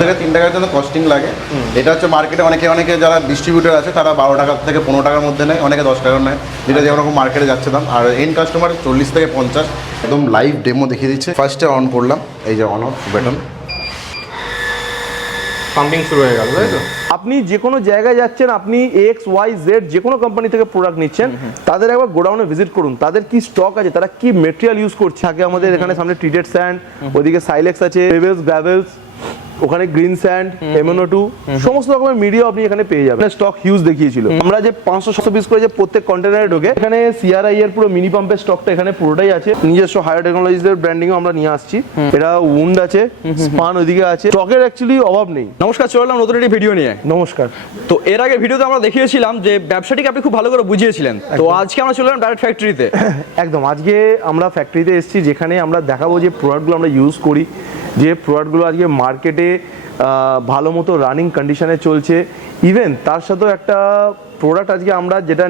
থেকে 3 টাকার জন্য কস্টিং লাগে। এটা হচ্ছে মার্কেটে অনেকে যারা ডিস্ট্রিবিউটর আছে তারা 12 টাকা থেকে 15 টাকার মধ্যে নেয়, অনেকে 10 টাকার নেয়, যেটা যেমন মার্কেটে যাচ্ছে দাম। আর এন্ড কাস্টমার 40 থেকে 50। একদম লাইভ ডেমো দেখিয়ে দিচ্ছে। ফার্স্টে অন করলাম, এই যে অন অফ বাটন, পাম্পিং শুরু হয়ে গেল, তাই তো? আপনি যে কোনো জায়গায় যাচ্ছেন, আপনি XYZ যে কোনো কোম্পানি থেকে প্রোডাক্ট নিচ্ছেন, তাদের একবার গোডাউনে ভিজিট করুন, তাদের কি স্টক আছে, তারা কি মেটেরিয়াল ইউজ করছে। আগে আমাদের এখানে সামনে ট্রিটেড স্যান্ড, ওদিকে সাইলেক্স আছে, পেভেলস, গ্রাভেলস, ওখানে গ্রিন স্যান্ড, MnO2, সমস্ত রকমের মিডিয়া আপনি এখানে পেয়ে যাবেন। স্টক হিউজ দেখিয়েছিল আমরা যে 500-700 পিস করে যে প্রত্যেক কন্টেনারে ঢোকে, এখানে CRI এর পুরো মিনি পাম্পের স্টকটা এখানে পুরোটাই আছে। নিজস্ব হায়ার টেকনোলজিসের ব্র্যান্ডিংও আমরা নিয়ে আসছি। এটা উন্ড আছে, স্পান ওইদিকে আছে, স্টকের অ্যাকচুয়ালি অভাব নেই। নমস্কার, চলে এলাম নতুন একটি ভিডিও নিয়ে। নমস্কার। তো এর আগে ভিডিওতে আমরা দেখিয়েছিলাম যে ব্যবসাটিকে আপনি খুব ভালো করে বুঝিয়েছিলেন। তো আজকে আমরা চলে এলাম ডাইরেক্ট ফ্যাক্টরিতে। একদম, আজকে আমরা ফ্যাক্টরিতে এসেছি, যেখানে আমরা দেখাবো যে প্রোডাক্টগুলো আমরা ইউজ করি, যে প্রোডাক্টগুলো আজকে মার্কেটে ভালো মতো রানিং কন্ডিশনে চলছে। ইভেন তার সাথেও একটা প্রোডাক্ট আজকে আমরা যেটা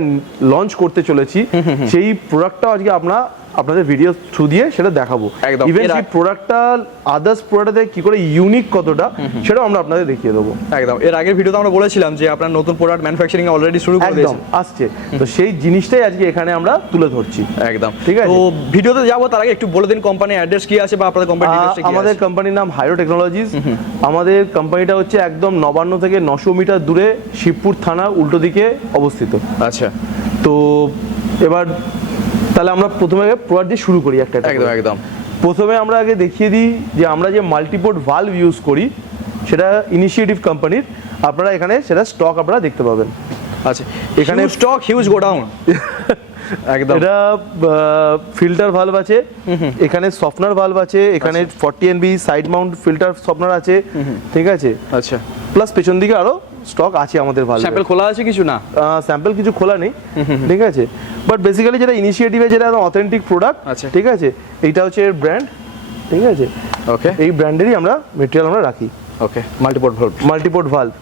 লঞ্চ করতে চলেছি, সেই প্রোডাক্টটাও আজকে আপনাদের ভিডিও থ্রু দিয়ে সেটা দেখাবো। ইভেন সেই প্রোডাক্টটা আদার্স প্রোডাক্টে কি করে ইউনিক কতটা, সেটাও আমরা আপনাদের দেখিয়ে দেবো। একদম, এর আগের ভিডিওতে আমরা বলেছিলাম যে আপনার নতুন প্রোডাক্ট ম্যানুফ্যাকচারিং অলরেডি শুরু করে দিয়েছেন, আসছে। তো সেই জিনিসটাই আজকে এখানে আমরা তুলে ধরছি। একদম, ঠিক আছে। তো ভিডিওতে যাবো তার আগে একটু বলে দিন কোম্পানির অ্যাড্রেস কি আছে বা আপনাদের কোম্পানির ডিটেইলস কি আছে। আমাদের কোম্পানির নাম হাইরো টেকনোলজিস। আমাদের কোম্পানিটা হচ্ছে একদম নবান্ন থেকে 900 মিটার দূরে শিবপুর থানার উল্টো দিকে অবস্থিত। আচ্ছা, তো এবার তাহলে আমরা প্রথমে প্রোডাক্ট দিয়ে শুরু করি একটা। একদম প্রথমে আমরা আগে দেখিয়ে দিই যে আমরা যে মাল্টিপোর্ট ভালভ ইউজ করি, সেটা ইনিশিয়েটিভ কোম্পানির। আপনারা এখানে সেটা স্টক আপনারা দেখতে পাবেন। আচ্ছা, এখানে স্টক হিউজ গোডাউন। একদম, এটা ফিল্টার ভালভ আছে, এখানে সফটনার ভালভ আছে, এখানে 40 NB side Mount filter softener আছে। ঠিক আছে। আচ্ছা, প্লাস পেছন দিকে আরো স্টক আছে আমাদের ভালভ। স্যাম্পল খোলা আছে কিছু? না, স্যাম্পল কিছু খোলা নেই। ঠিক আছে, বাট বেসিক্যালি যেটা ইনিশিয়েটিভে যেটা অথেন্টিক প্রোডাক্ট। আচ্ছা, ঠিক আছে, এইটা হচ্ছে এর ব্র্যান্ড। ঠিক আছে, ওকে, এই ব্র্যান্ডেরই আমরা মেটেরিয়াল আমরা রাখি। ওকে, মাল্টিপোর্ট ভালভ।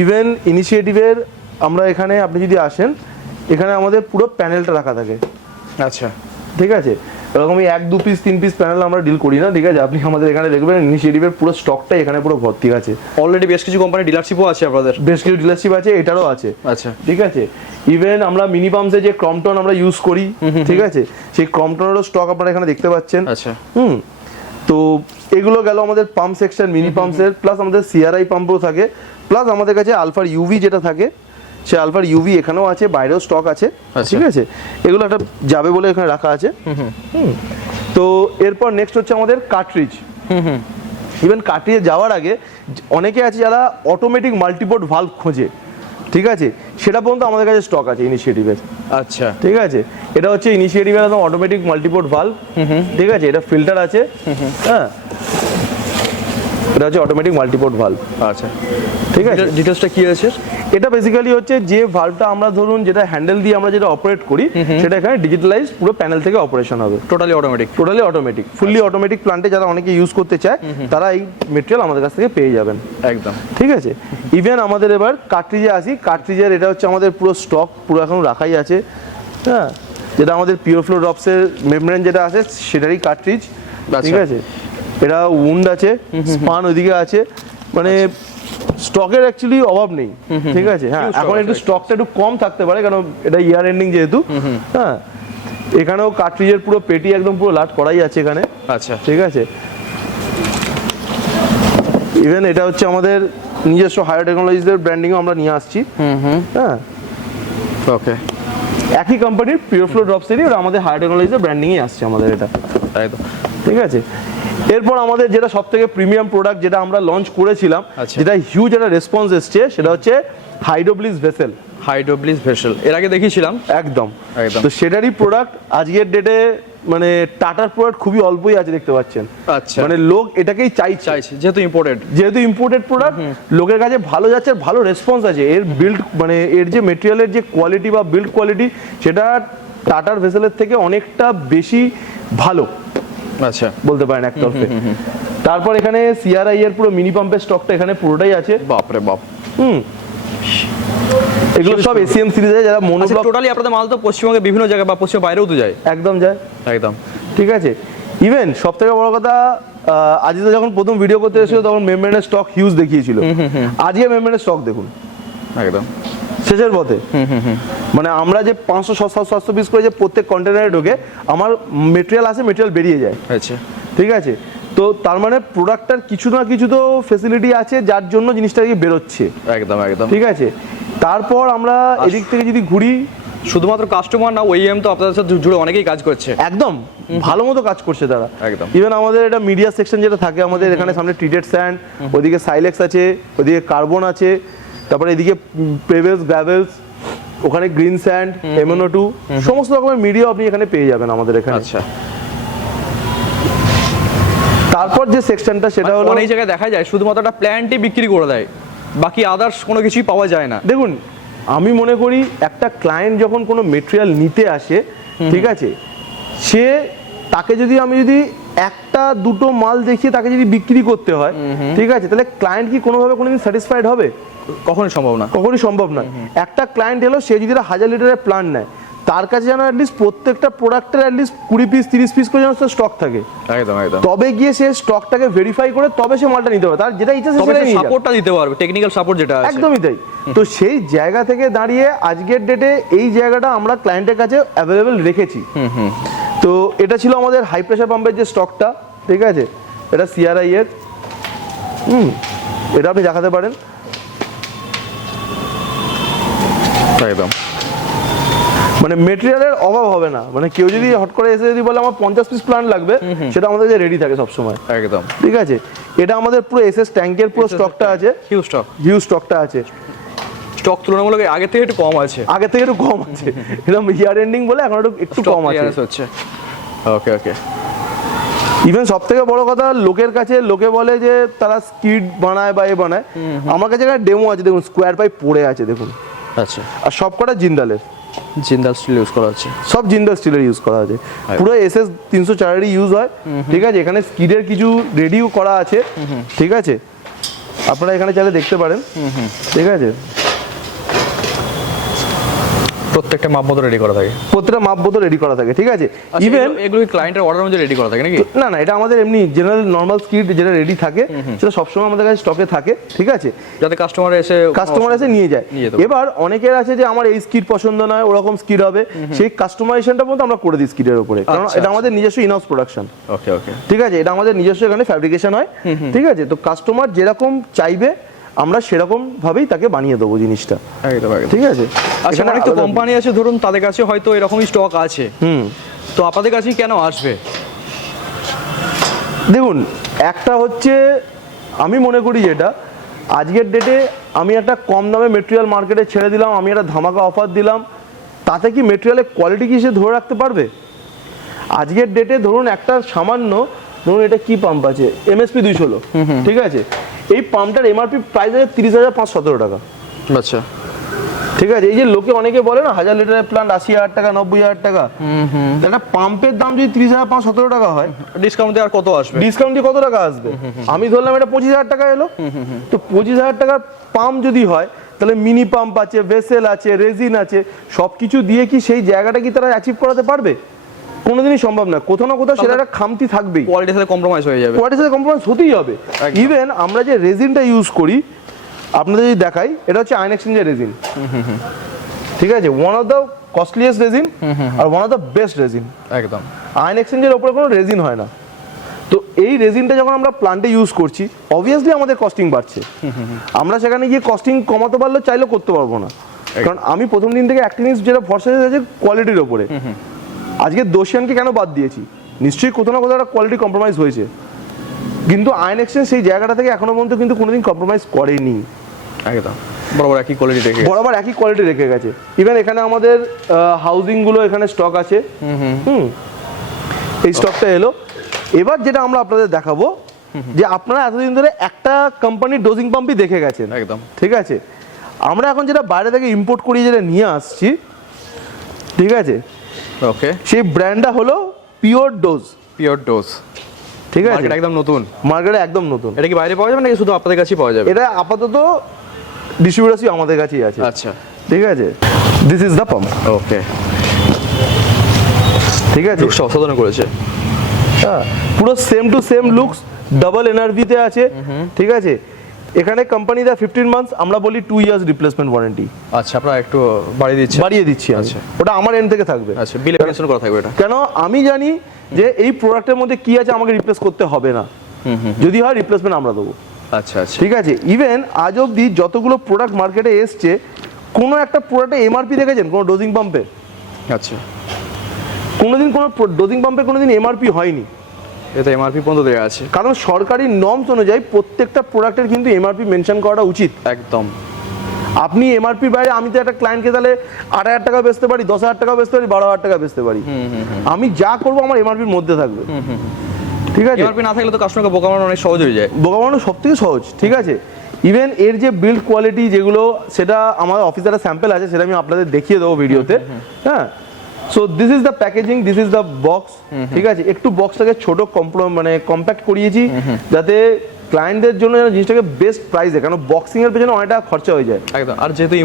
ইভেন ইনিশিয়েটিভের আমরা এখানে আপনি যদি আসেন, এখানে আমাদের পুরো প্যানেলটা রাখা থাকে। আচ্ছা, ঠিক আছে, এরকমই 1-2 পিস 3 পিস প্যানেল আমরা ডিল করি না। ঠিক আছে, আপনি আমাদের এখানে দেখবেন ইনিশিয়েটিভের পুরো স্টকটা এখানে পুরো ভর্তি আছে। অলরেডি বেশ কিছু কোম্পানি ডিলারশিপও আছে আপনাদের? বেশ কিছু ডিলারশিপ আছে, এটারও আছে। আচ্ছা, ঠিক আছে। ইভেন আমরা মিনি পাম্পসে যে ক্রমটন আমরা ইউজ করি, ঠিক আছে, সেই ক্রমটনেরও স্টক আপনারা এখানে দেখতে পাচ্ছেন। আচ্ছা, তো এগুলো গেল আমাদের পাম্প সেকশন মিনি পাম্পসের। প্লাস আমাদের CRI পাম্পও থাকে। প্লাস আমাদের কাছে আলফার UV যেটা থাকে, সে আলফার UV এখানেও আছে, বাইরেও স্টক আছে। ঠিক আছে, এগুলো একটা যাবে বলে এখানে রাখা আছে। তো এরপর নেক্সট হচ্ছে আমাদের কার্ট্রিজ। ইভেন কার্ট্রিজে যাওয়ার আগে অনেকে আছে যারা অটোমেটিক মাল্টিপোর্ট ভালভ খোঁজে। ঠিক আছে, সেটা পর্যন্ত আমাদের কাছে স্টক আছে ইনিশিয়েটিভের। আচ্ছা, ঠিক আছে, এটা হচ্ছে ইনিশিয়েটিভের একদম অটোমেটিক মাল্টিপোর্ট ভালভ। ঠিক আছে, এটা ফিল্টার আছে। হ্যাঁ, এটা হচ্ছে অটোমেটিক মাল্টিপোর্ট ভালভ। আচ্ছা, ঠিক আছে। ডিটেইলসটা কি আছে? এটা বেসিক্যালি হচ্ছে যে ভালভটা আমরা ধরুন যেটা হ্যান্ডেল দিয়ে আমরা যেটা অপারেট করি, সেটা এখানে ডিজিটালাইজ পুরো প্যানেল থেকে অপারেশন হবে। টোটালি অটোমেটিক, ফুললি অটোমেটিক প্ল্যান্টে যারা অনেকে ইউজ করতে চায়, তারা এই মেটেরিয়াল আমাদের কাছ থেকে পেয়ে যাবেন। একদম, ঠিক আছে। ইভেন আমাদের এবার কার্ট্রিজে আসি। কার্ট্রিজের এটা হচ্ছে আমাদের পুরো স্টক পুরো এখন রাখাই আছে। হ্যাঁ, যেটা আমাদের পিওরফ্লো ড্রপসের মেমব্রেন যেটা আছে সেটারই কার্ট্রিজ। ঠিক আছে, এটা উন্ড আছে, স্পান ওইদিকে আছে, মানে স্টকের অ্যাকচুয়ালি অভাব নেই। ঠিক আছে। হ্যাঁ, এখন একটু স্টকটা একটু কম থাকতে পারে, কারণ এটা ইয়ার এন্ডিং যেহেতু। হ্যাঁ, এখানেও কার্ট্রিজের পুরো পেটি একদম পুরো লাট করাই আছে এখানে। আচ্ছা, ঠিক আছে। ইভেন এটা হচ্ছে আমাদের নিজস্ব হায়ার টেকনোলজিসের ব্র্যান্ডিংও আমরা নিয়ে আসছি। হ্যাঁ, ওকে, একই কোম্পানির পিওরফ্লো ড্রপসেরই ওরা আমাদের হায়ার টেকনোলজিসের ব্র্যান্ডিংই আসছে আমাদের এটা। একদম, ঠিক আছে। এরপর আমাদের যেটা সবথেকে প্রিমিয়াম প্রোডাক্ট যেটা আমরা লঞ্চ করেছিলাম, যেটা হিউজ একটা রেসপন্স এসছে, সেটা হচ্ছে হাইড্রোব্লিস ভেসেল। এর আগে দেখিয়েছিলাম। একদম। তো সেটারই প্রোডাক্ট আজকের ডেটে মানে টাটার প্রোডাক্ট খুবই অল্পই আছে দেখতে পাচ্ছেন। আচ্ছা, মানে লোক এটাকেই চাইছে যেহেতু ইম্পোর্টেড প্রোডাক্ট, লোকের কাছে ভালো যাচ্ছে, ভালো রেসপন্স আছে। এর বিল্ড মানে এর যে মেটেরিয়ালের যে কোয়ালিটি বা বিল্ড কোয়ালিটি, সেটা টাটার ভেসেলের থেকে অনেকটা বেশি ভালো। আচ্ছা, বলতে পারেন এক তরফে। তারপর এখানে CRI এর পুরো মিনি পাম্পের স্টকটা এখানে পুরোটাই আছে। বাপরে বাপ। এগুলো সব এসিএম সিরিজে যারা মনোব্লক। টোটালি আপনাদের মাল তো পশ্চিমবঙ্গে বিভিন্ন জায়গায় বা পশ্চিম বাইরেও তো যায়। একদম যায়। একদম, ঠিক আছে। ইভেন সবথেকে বড় কথা, আজকে তো যখন প্রথম ভিডিও করতে এসেছিল তখন মেমব্রেনের স্টক হিউজ দেখিয়েছিল, আজকে মেমব্রেনের স্টক দেখুন একদম শেষের পথে। মানে আমরা যে 500-700 পিস করে যে প্রত্যেক কন্টেনারে ঢোকে আমার মেটেরিয়াল আসে, মেটেরিয়াল বেরিয়ে যায়। আচ্ছা, ঠিক আছে, তো তার মানে প্রোডাক্টটার কিছু না কিছু তো ফেসিলিটি আছে যার জন্য জিনিসটা কি বেরোচ্ছে। একদম একদম। ঠিক আছে, তারপর আমরা এদিক থেকে যদি ঘুরি, শুধুমাত্র কাস্টমার না, ওইএম তো আপনাদের সাথে জুড়ে অনেকেই কাজ করছে, একদম ভালো মতো কাজ করছে তারা। একদম। ইভেন আমাদের এটা মিডিয়া সেকশন যেটা থাকে আমাদের এখানে সামনে ট্রিটেড স্যান্ড, ওদিকে সাইলেক্স আছে, ওদিকে কার্বন আছে, তারপরে এদিকে পেভেলস, গ্রাভেলস, ওখানে গ্রিন স্যান্ড, MnO2, সমস্ত রকমের মিডিয়া আপনি এখানে পেয়ে যাবেন আমাদের এখানে। আচ্ছা, তারপর যে সেকশনটা সেটা হলো, অনেক জায়গায় দেখা যায় শুধুমাত্র একটা প্ল্যান্টই বিক্রি করে দেয়, বাকি আদার্স কোনো কিছুই পাওয়া যায় না। দেখুন আমি মনে করি একটা ক্লায়েন্ট যখন কোনো মেটেরিয়াল নিতে আসে, ঠিক আছে, সে তাকে যদি আমি যদি একটা দুটো মাল দেখিয়ে তাকে যদি বিক্রি করতে হয়, ঠিক আছে, তাহলে ক্লায়েন্ট কি কোনোভাবে কোনোদিন স্যাটিসফাইড হবে? কখনোই সম্ভব না, কখনোই সম্ভব নয়। একটা ক্লায়েন্ট এলো, সে যদি 1000 লিটারের প্ল্যান নেয়, তার কাছে যেন অ্যাটলিস্ট প্রত্যেকটা প্রোডাক্টের অ্যাটলিস্ট 20 পিস 30 পিস করে যেন স্টক থাকে। একদম একদম। তবে গিয়ে সে স্টকটাকে ভেরিফাই করে তবে সে মালটা নিতে পারবে, তার যেটা ইচ্ছা সে সেটাই নিয়ে যাবে। সাপোর্টটা দিতে পারবে, টেকনিক্যাল সাপোর্ট যেটা আছে। একদমই তাই। তো সেই জায়গা থেকে দাঁড়িয়ে আজকের ডেটে এই জায়গাটা আমরা ক্লায়েন্টের কাছে অ্যাভেলেবেল রেখেছি। তো এটা ছিল আমাদের হাই প্রেসার পাম্পের যে স্টকটা, ঠিক আছে, এটা CRI এর, এটা আপনি দেখাতে পারেন। একদম, মানে মেটেরিয়ালের অভাব হবে না, মানে কেউ যদি হট করে এসে যদি বলে আমার 50 পিস প্ল্যান্ট লাগবে, সেটা আমাদের কাছে রেডি থাকে সবসময়। একদম, ঠিক আছে, এটা আমাদের পুরো SS ট্যাঙ্কের পুরো স্টকটা আছে, হিউজ স্টকটা আছে। স্টক তুলনামূলক আগে থেকে একটু কম আছে, আগে থেকে একটু কম আছে, এরকম ইয়ার এন্ডিং বলে এখন একটু কম আছে। ওকে ওকে। ইভেন সব থেকে বড় কথা, লোকের কাছে লোকে বলে যে তারা স্কিড বানায় বা এ বানায়, আমার কাছে একটা ডেমো আছে, দেখুন স্কোয়ার পাইপ পড়ে আছে দেখুন। আচ্ছা, আর সব কটা জিন্দালের, জিন্দাল স্টিল ইউজ করা হচ্ছে, সব জিন্দাল স্টিলের ইউজ করা আছে, পুরো SS 304 ইউজ হয়। ঠিক আছে, এখানে স্কিডের কিছু রেডিও করা আছে, ঠিক আছে, আপনারা এখানে চাইলে দেখতে পারেন। ঠিক আছে, প্রত্যেকটা মাপ মতো রেডি করা থাকে, প্রত্যেকটা মাপ মতো রেডি করা থাকে। ঠিক আছে, ইভেন এগুলো ক্লায়েন্টের অর্ডার অনুযায়ী রেডি করা থাকে নাকি? না না, এটা আমাদের এমনি জেনারেল নরমাল স্কিড যেটা রেডি থাকে সেটা সবসময় আমাদের কাছে স্টকে থাকে। ঠিক আছে, যাতে কাস্টমার এসে নিয়ে যায়। এবার অনেকের আছে যে আমার এই স্কিড পছন্দ নয়, ওরকম স্কিড হবে, সেই কাস্টমাইজেশনটা পর্যন্ত আমরা করে দিই স্কিডের উপরে, কারণ এটা আমাদের নিজস্ব ইনহাউস প্রোডাকশন। ওকে ওকে, ঠিক আছে, এটা আমাদের নিজস্ব এখানে ফ্যাব্রিকেশন হয়। ঠিক আছে, তো কাস্টমার যেরকম চাইবে আমরা সেরকম ভাবেই তাকে বানিয়ে দেবো জিনিসটা। একদম একদম। ঠিক আছে, আচ্ছা, অনেক তো কোম্পানি আছে ধরুন তাদের কাছে হয়তো এরকমই স্টক আছে, তো আপনাদের কাছেই কেন আসবে? দেখুন, একটা হচ্ছে আমি মনে করি যেটা আজকের ডেটে আমি একটা কম দামে মেটেরিয়াল মার্কেটে ছেড়ে দিলাম, আমি একটা ধামাকা অফার দিলাম, তাতে কি মেটেরিয়ালের কোয়ালিটি কি সে ধরে রাখতে পারবে? আজকের ডেটে ধরুন একটা সামান্য, ধরুন এটা কি পাম্প আছে, MSP 216, ঠিক আছে, এই পাম্পটার MRP প্রাইস আছে 30,517 টাকা। আচ্ছা, ঠিক আছে, এই যে লোকে অনেকে বলে না 1000 লিটারের প্ল্যান্ট 80,000 টাকা 90,000 টাকা, একটা পাম্পের দাম যদি 30,517 টাকা হয়, ডিসকাউন্ট দিয়ে আর কত আসবে? ডিসকাউন্ট দিয়ে কত টাকা আসবে? আমি ধরলাম এটা 25,000 টাকা এলো, তো 25,000 টাকার পাম্প যদি হয় তাহলে মিনি পাম্প আছে, ভেসেল আছে, রেজিন আছে, সবকিছু দিয়ে কি সেই জায়গাটা কি তারা অ্যাচিভ করাতে পারবে? কোনোদিনই সম্ভব না, কোথাও না কোথাও সেটা একটা খামতি থাকবেই, কোয়ালিটির সাথে কম্প্রোমাইজ হয়ে যাবে, কোয়ালিটির সাথে কম্প্রোমাইজ হতেই হবে। ইভেন আমরা যে রেজিনটা ইউজ করি আপনাদের যদি দেখাই, এটা হচ্ছে আয়ন এক্সচেঞ্জের রেজিন। ঠিক আছে, one of the costliest resin আর one of the best resin. একদম, আয়ন এক্সচেঞ্জের ওপরে কোনো রেজিন হয় না। তো এই রেজিনটা যখন আমরা প্লান্টে ইউজ করছি, অবভিয়াসলি আমাদের কস্টিং বাড়ছে, আমরা সেখানে গিয়ে কস্টিং কমাতে পারলেও চাইলেও করতে পারবো না, কারণ আমি প্রথম দিন থেকে একটা জিনিস যেটা ভরসা আছে কোয়ালিটির ওপরে। আজকে দোষিয়ানকে কেন বাদ দিয়েছি? নিশ্চয়ই কোথাও না কোথাও একটা কোয়ালিটি কম্প্রোমাইজ হয়েছে, কিন্তু আয়ন এক্সচেঞ্জ সেই জায়গাটা থেকে এখনো পর্যন্ত কিন্তু কোনোদিন কম্প্রোমাইজ করেনি। একদম, বরাবর একই কোয়ালিটি রেখে গেছে। ইভেন এখানে আমাদের হাউজিং গুলো এখানে স্টক আছে, এই স্টকটা এলো। এবার যেটা আমরা আপনাদের দেখাবো, যে আপনারা এতদিন ধরে একটা কোম্পানির ডোজিং পাম্পই দেখে গেছেন, একদম ঠিক আছে, আমরা এখন যেটা বাইরে থেকে ইম্পোর্ট করি, যেটা নিয়ে আসছি, ঠিক আছে, ওকে, সেই ব্র্যান্ডটা হলো পিওর ডোজ। ঠিক আছে, একদম নতুন, মার্কেটে একদম নতুন। এটা কি বাইরে পাওয়া যাবে নাকি শুধু আপনাদের কাছেই পাওয়া যাবে? এটা আপাতত ডিস্ট্রিবিউটারশিপ আমাদের কাছেই আছে। আচ্ছা, ঠিক আছে, this is the pump. Okay, ঠিক আছে, অসাধারণ করেছে। হ্যাঁ, পুরো same to same looks, double এনআরভিতে আছে, ঠিক আছে। এখানে কোম্পানি দা 15 মান্থস, আমরা বলি 2 ইয়ার্স রিপ্লেসমেন্ট ওয়ারেন্টি। আচ্ছা, আপনারা একটু বাড়িয়ে দিচ্ছি। আচ্ছা, ওটা আমার এন্ড থেকে থাকবে। আচ্ছা, বিলে মেনশন করা থাকবে এটা। কেন আমি জানি যে এই প্রোডাক্টের মধ্যে কি আছে, আমাকে রিপ্লেস করতে হবে না, যদি হয় রিপ্লেসমেন্ট আমরা দেবো। আচ্ছা আচ্ছা, ঠিক আছে। ইভেন আজ অবধি যতগুলো প্রোডাক্ট মার্কেটে এসছে, কোনো একটা প্রোডাক্টে এমআরপি দেখেছেন কোনো ডোজিং পাম্পে? আচ্ছা, কোনোদিন কোনো ডোজিং পাম্পে কোনোদিন এমআরপি হয়নি। এটা এমআরপি পর্যন্ত দেওয়া আছে, কারণ সরকারি নর্মস অনুযায়ী প্রত্যেকটা প্রোডাক্টের কিন্তু এমআরপি মেনশন করাটা উচিত। একদম। আপনি এমআরপির বাইরে, আমি তো একটা ক্লায়েন্টকে তাহলে 8,000 টাকা বেচতে পারি, 10,000 টাকা বেচতে পারি, 12,000 টাকা বেচতে পারি, আমি যা করবো আমার এমআরপির মধ্যে থাকবে। ঠিক আছে, এমআরপি না থাকলে তো কাস্টমারকে বোকা বানানো অনেক সহজ হয়ে যায়। বোকা বানানো সব থেকে সহজ। ঠিক আছে। ইভেন এর যে বিল্ড কোয়ালিটি যেগুলো, সেটা আমার অফিসে একটা স্যাম্পল আছে, সেটা আমি আপনাদের দেখিয়ে দেবো ভিডিওতে। হ্যাঁ, so this is the packaging, this is the box. ঠিক আছে, একটু বক্সটাকে ছোট মানে কম্প্যাক্ট করিয়েছি, যাতে ক্লায়েন্টদের জন্য জিনিসটাকে বেস্ট প্রাইসে, কারণ বক্সিং এর পেছনে অনেক টাকা খরচা হয়ে যায়। একদম। আর যেহেতু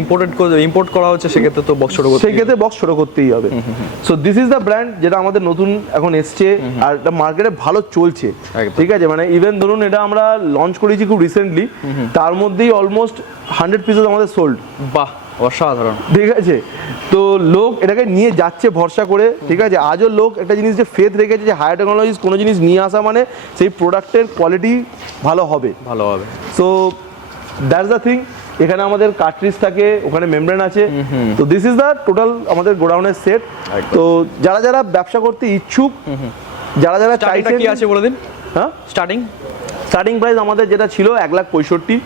ইম্পোর্ট করা হচ্ছে, সেক্ষেত্রে তো বক্স ছোট করতে, সেই ক্ষেত্রে বক্স ছোট করতেই হবে। So this is the brand, যেটা আমাদের নতুন এখন এসছে, আর এটা মার্কেটে ভালো চলছে। ঠিক আছে, মানে ইভেন ধরুন এটা আমরা লঞ্চ করেছি খুব রিসেন্টলি, তার মধ্যেই অলমোস্ট 100 পিসেস আমাদের সোল্ড। বাহ, অসাধারণ। ঠিক আছে, তো লোক এটাকে নিয়ে যাচ্ছে ভরসা করে। ঠিক আছে, আজও লোক একটা জিনিস যে ফেথ রেখেছে যে হায়ার টেকনোলজিস কোনো জিনিস নিয়ে আসা মানে সেই প্রোডাক্টের কোয়ালিটি ভালো হবে। So that's the thing. এখানে আমাদের কার্ট্রিজ থাকে, ওখানে মেমব্রেন আছে। তো দিস ইজ দ্য টোটাল আমাদের গোডাউনের সেট। তো যারা যারা ব্যবসা করতে ইচ্ছুক, যারা যারা চাইছেন, কি আছে বলে দিন। হ্যাঁ, স্টার্টিং প্রাইস আমাদের যেটা ছিল 1,65,000,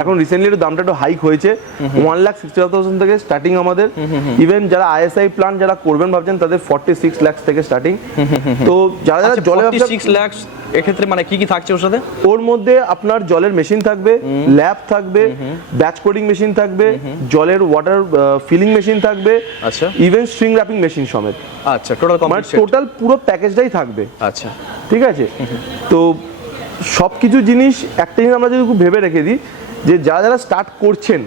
এখন রিসেন্টলি একটু দামটা একটু হাইক হয়েছে, 1,60,000 থেকে স্টার্টিং আমাদের। ইভেন যারা আইএসআই প্ল্যান যারা করবেন ভাবছেন, তাদের 46 লাখ থেকে স্টার্টিং। তো যারা যারা জলে 46 লাখ, এক্ষেত্রে মানে কি কি থাকছে ওর সাথে? ওর মধ্যে আপনার জলের মেশিন থাকবে, ল্যাব থাকবে, ব্যাচ কোডিং মেশিন থাকবে, জলের ওয়াটার ফিলিং মেশিন থাকবে, আচ্ছা, ইভেন স্ট্রিং র্যাপিং মেশিন সমেত। আচ্ছা, টোটাল পুরো প্যাকেজটাই থাকবে। আচ্ছা, ঠিক আছে। তো সব কিছু জিনিস, একটা জিনিস আমরা যদি খুব ভেবে রেখে দিই, যে যারা যারা স্টার্ট করছেন,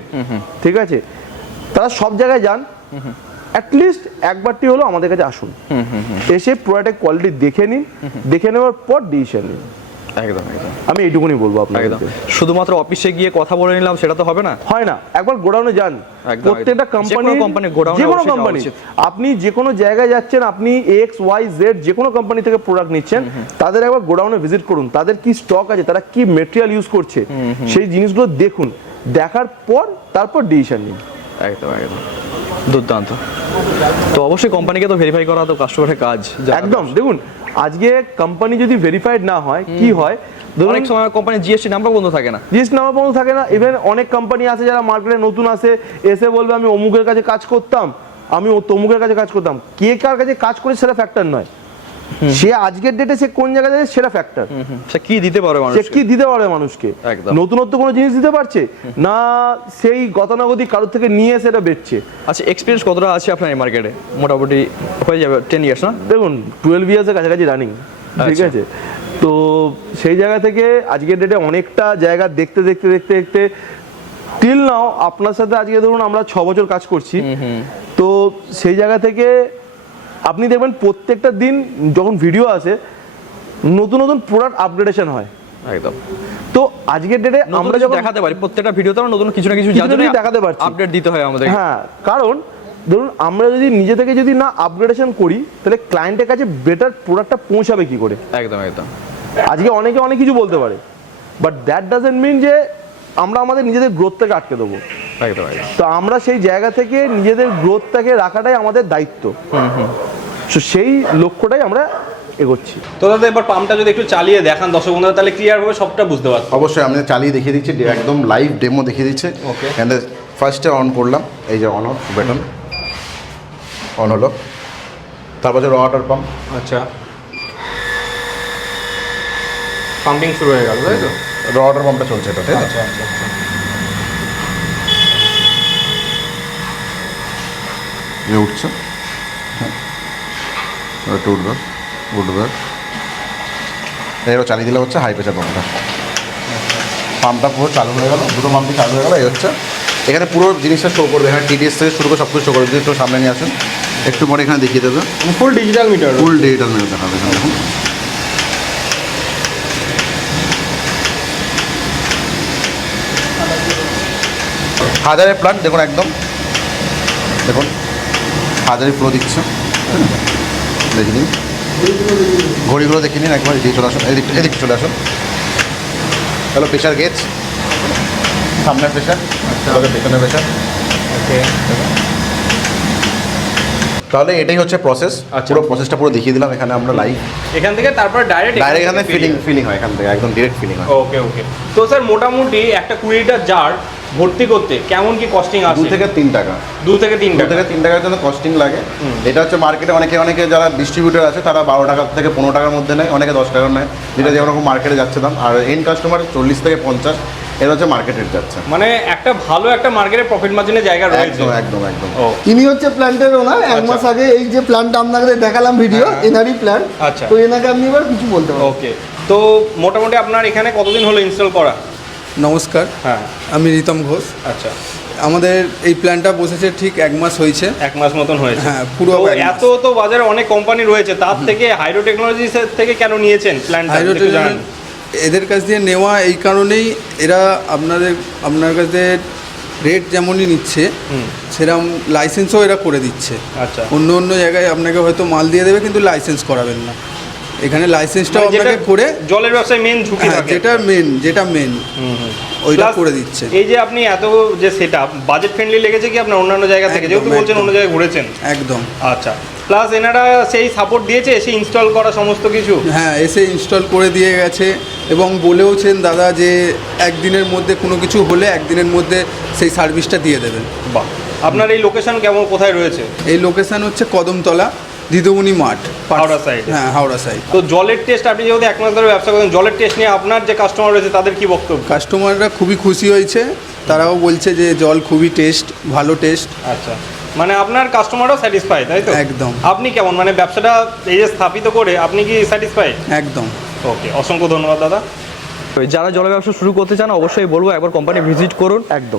ঠিক আছে, তারা সব জায়গায় যান, অ্যাটলিস্ট একবারটি হলো আমাদের কাছে আসুন, এসে প্রোডাক্টের কোয়ালিটি দেখে নিন, দেখে নেওয়ার পর ডিসিশন নিন। একদম। আমি এইটুকুনি বলবো আপনাকে। শুধুমাত্র অফিসে গিয়ে কথা বলে নিলাম সেটা তো হবে না, হয় না। একবার গোডাউনে যান, প্রত্যেকটা কোম্পানি, যে কোনো কোম্পানি, আপনি যে কোনো জায়গায় যাচ্ছেন, আপনি XYZ যে কোনো কোম্পানি থেকে প্রোডাক্ট নিচ্ছেন, তাদের একবার গোডাউনে ভিজিট করুন, তাদের কি স্টক আছে, তারা কি মেটেরিয়াল ইউজ করছে, সেই জিনিসগুলো দেখুন, দেখার পর তারপর ডিসিশন নিন। একদম। দুর্দান্ত। তো অবশ্যই কোম্পানিকে তো ভেরিফাই করা তো কাস্টমারের কাজ। একদম। দেখুন, আজকে কোম্পানি যদি ভেরিফাইড না হয়, কি হয়, অনেক সময় কোম্পানি জিএসটি নাম্বার বন্ধ থাকে না, থাকে না। ইভেন অনেক কোম্পানি আছে যারা মার্কেটে নতুন আসে, এসে বলবে আমি অমুকের কাছে কাজ করতাম, আমি তমুকের কাছে কাজ করতাম। কে কার কাছে কাজ করে সেটা ফ্যাক্টর নয়, সে আজকের ডেটে সে কোন জায়গায় যাচ্ছে সেটা ফ্যাক্টর। সে কি দিতে পারে মানুষকে, নতুনত্ব কোনো জিনিস দিতে পারছে না, সেই গতানুগতিক কারোর থেকে নিয়ে সেটা বেচছে। আচ্ছা, এক্সপিরিয়েন্স কতটা আছে আপনার এই মার্কেটে? মোটামুটি হয়ে যাবে 10 ইয়ার্স না? দেখুন, 12 ইয়ার্সের কাছাকাছি রানিং। ঠিক আছে, তো সেই জায়গা থেকে আজকের ডেটে অনেকটা জায়গা দেখতে টিল নাও আপনার সাথে আজকে ধরুন আমরা 6 বছর কাজ করছি। তো সেই জায়গা থেকে আপনি দেখবেন প্রত্যেকটা দিন যখন ভিডিও আসে, নতুন নতুন প্রোডাক্ট আপগ্রেডেশন হয়। একদম। তো আজকের ডেটে আমরা যখন দেখাতে পারি, প্রত্যেকটা ভিডিওতে আমরা নতুন কিছু না কিছু দেখাতে পারছি, আপডেট দিতে হয় আমাদের। হ্যাঁ, কারণ ধরুন আমরা যদি নিজে থেকে যদি না আপগ্রেডেশন করি, তাহলে ক্লায়েন্টের কাছে বেটার প্রোডাক্টটা পৌঁছাবে কি করে? একদম। আজকে অনেকে অনেক কিছু বলতে পারে, বাট দ্যাট ডাজন্ট মিন যে আমরা আমাদের নিজেদের গ্রোথটাকে আটকে দেবো। তো আমরা সেই জায়গা থেকে নিজেদের গ্রোথটাকে রাখাটাই আমাদের দায়িত্ব। সেই লক্ষ্যটাই আমরা এগোচ্ছি। তো দাদা, এবার পাম্পটা যদি একটু চালিয়ে দেখান দর্শক বন্ধুরা, তাহলে ক্লিয়ার ভাবে সবটা বুঝতে পারবো। অবশ্যই আমি চালিয়ে দেখিয়ে দিচ্ছি, একদম লাইভ ডেমো দেখিয়ে দিচ্ছে। এখানে ফার্স্টে অন করলাম, এই যে অন অফ বাটন অন হলো, তারপর যে ওয়াটার পাম্প। আচ্ছা, পাম্পিং শুরু হয়ে গেল, তাই তো? ওয়াটার পাম্পটা চলছে এটাতে। আচ্ছা। উঠছে, উঠবে। এবার চালিয়ে দিলে হচ্ছে হাই প্রেশার পাম্পটা পুরো চালু হয়ে গেল, দুটো পাম্পটি চালু হয়ে গেল। এই হচ্ছে এখানে পুরো জিনিসটা শো করবে, এখানে টিডিএস থেকে শুরু করে সব কিছু শো করবে। যদি একটু সামনে নিয়ে আসেন, একটু পরে এখানে দেখিয়ে দেবে। ফুল ডিজিটাল মিটার দেখাবে এখানে। দেখুন হাজারের প্ল্যান্ট দেখুন, একদম দেখুন হাজারের ফ্লো দিচ্ছে, দেখে নিন ঘড়িগুলো দেখে নিন একবার, এদিকে চলে আসুন, এদিকে চলে আসুন। হ্যালো, প্রেশার গেজ, সামনের প্রেশার, পেছনের প্রেশার। ওকে, তাহলে এটাই হচ্ছে প্রসেস। আচ্ছা। পুরো প্রসেসটা পুরো দেখিয়ে দিলাম এখানে আমরা লাইভ। এখান থেকে তারপর ডাইরেক্ট এখানে ফিলিং হয়, এখান থেকে একদম ডিরেক্ট ফিলিং হয়। ওকে ওকে। তো স্যার মোটামুটি একটা 20 লিটার জার ভর্তি করতে কেমন কি কস্টিং 2 আসে? থেকে 3 টাকা, 2 থেকে 3 2 টাকা। থেকে 3 টাকার জন্য কস্টিং লাগে। এটা হচ্ছে মার্কেটে অনেকে যারা ডিস্ট্রিবিউটর আছে তারা 12 টাকা থেকে 15 টাকার মধ্যে নেয়, অনেকে 10 টাকা নেয়, যেটা যেরকম মার্কেটে যাচ্ছে দাম। আর এন্ড কাস্টমার 40 থেকে 50, এটা হচ্ছে মার্কেট রেট যাচ্ছে। মানে একটা ভালো একটা মার্কেটে প্রফিট মার্জিনের জায়গা রয়েছে। একদম একদম একদম। ও ইনি হচ্ছে প্ল্যান্টের ওনার। এক মাস আগে এই যে প্ল্যান্টটা আপনাদের দেখালাম ভিডিও, হ্যাঁ। এনারই প্ল্যান্ট। আচ্ছা। তো এনাকে আপনি এবার কিছু বলতে পারেন। ওকে, তো মোটামুটি আপনার এখানে কতদিন হলো ইনস্টল করা? নমস্কার, হ্যাঁ, আমি রিতম ঘোষ। আচ্ছা, আমাদের এই প্ল্যানটা বসেছে ঠিক 1 মাস হয়েছে। 1 মাস মতন হয়েছে। হ্যাঁ, পুরো তো 1 মাস। এত তো বাজারে অনেক কোম্পানি রয়েছে, তার থেকে হাইড্রো টেকনোলজিস থেকে কেন নিয়েছেন প্ল্যানটা? হাইড্রোটেক এদের কাছ দিয়ে নেওয়া এই কারণেই, এরা আপনার কাছে রেট যেমনই নিচ্ছে সেরকম লাইসেন্সও এরা করে দিচ্ছে। আচ্ছা, অন্য জায়গায় আপনাকে হয়তো মাল দিয়ে দেবে কিন্তু লাইসেন্স করাবেন না, এখানে লাইসেন্সটাও মানে যেটা আপনাকে করে, জলের ব্যবসায় মেন ঝুঁকি হ্যাঁ, থাকে। যেটা মেন ওইটা Plus, করে দিচ্ছে। এই যে আপনি এত যে সেটআপ বাজেট ফ্রেন্ডলি লেগেছে কি আপনার অন্যান্য জায়গা থেকে, একদম, যেহেতু বলছেন একদম। অন্য জায়গায় ঘুরেছেন? একদম। আচ্ছা, প্লাস এনারা সেই সাপোর্ট দিয়েছে এসে ইনস্টল করা সমস্ত কিছু? হ্যাঁ, এসে ইনস্টল করে দিয়ে গেছে এবং বলেওছেন দাদা যে একদিনের মধ্যে কোনো কিছু হলে একদিনের মধ্যে সেই সার্ভিসটা দিয়ে দেবেন। বাহ, আপনার এই লোকেশন কেমন, কোথায় রয়েছে? এই লোকেশন হচ্ছে কদমতলা, দিদিমণি মাঠ, হাওড়া সাইড। হ্যাঁ, হাওড়া সাইড। তো জলের টেস্ট, আপনি যেহেতু 1 মাস ধরে ব্যবসা করেন, জলের টেস্ট নিয়ে আপনার যে কাস্টমার রয়েছে তাদের কি বক্তব্য? কাস্টমাররা খুবই খুশি হয়েছে, তারাও বলছে যে জল খুবই ভালো টেস্ট। আচ্ছা, মানে আপনার কাস্টমারও স্যাটিসফাই, তাই তো? একদম। আপনি কেমন, মানে ব্যবসাটা এই যে স্থাপিত করে আপনি কি স্যাটিসফাই? একদম। ওকে, অসংখ্য ধন্যবাদ দাদা। যারা জলের ব্যবসা শুরু করতে চান অবশ্যই বলবো একবার কোম্পানি ভিজিট করুন। একদম।